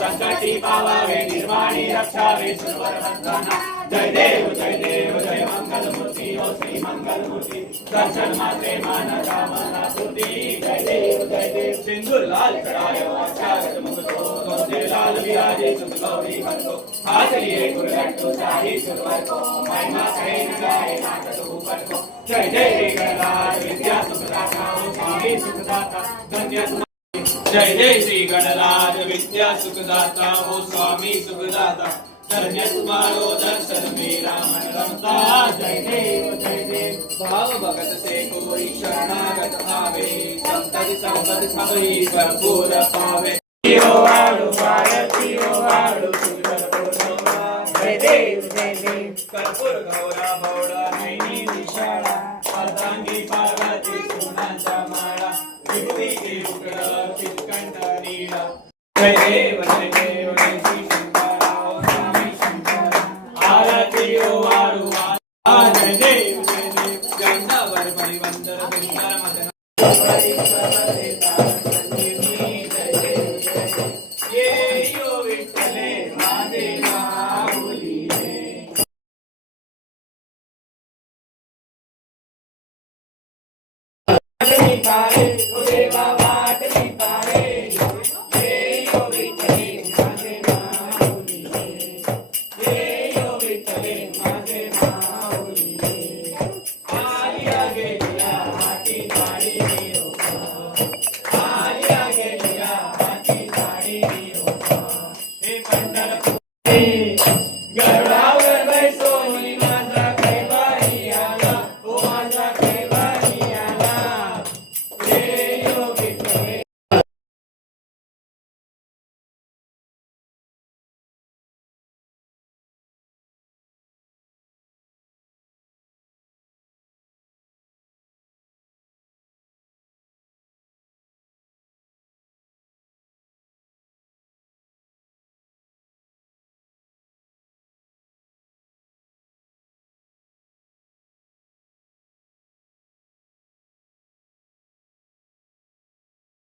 संकटी पावावे निर्वाणी रक्षावे सुरवर बंधना जय देव जय मंगल मूर्ति ओ श्री मंगल मूर्ति दर्शन मात्रे मन कामना पूर्ति जय देव सिंदूर लाल चढ़ायो चागत मुकुटो गौर लाल विराजे सुत गौरी बंधो हाथ लिए गुरलट्टू शाही सुरवर को महिमा कहे न जाए नाटक ऊपर को जय गणराज विद्या सुखदाता ओ स्वामी सुखदाता धन्य जय जय श्री गणराज विद्या सुखदाता ओ स्वामी सुखदाता धन्य तुम्हारो दर्शन मेरा मन रमता जय देव भाव भगत से कोई शरणागत आवे संतति संपद सबई कर्पूर पावे वाळू सुंदर पूर्णवा जय देव कर्पूर गौरा भौळा नैनी विशाळा अर्धांगी पार्वती सोनाचा माळा विभूती के उकड़ा चित्कंठ नीला जय देव जय श्री शंकरा स्वामी शंकरा आरती ओ वाळू जय देव गंधावर परिवंदर बिंदर मदन ये यो विठ्ठले माझे माऊली देवा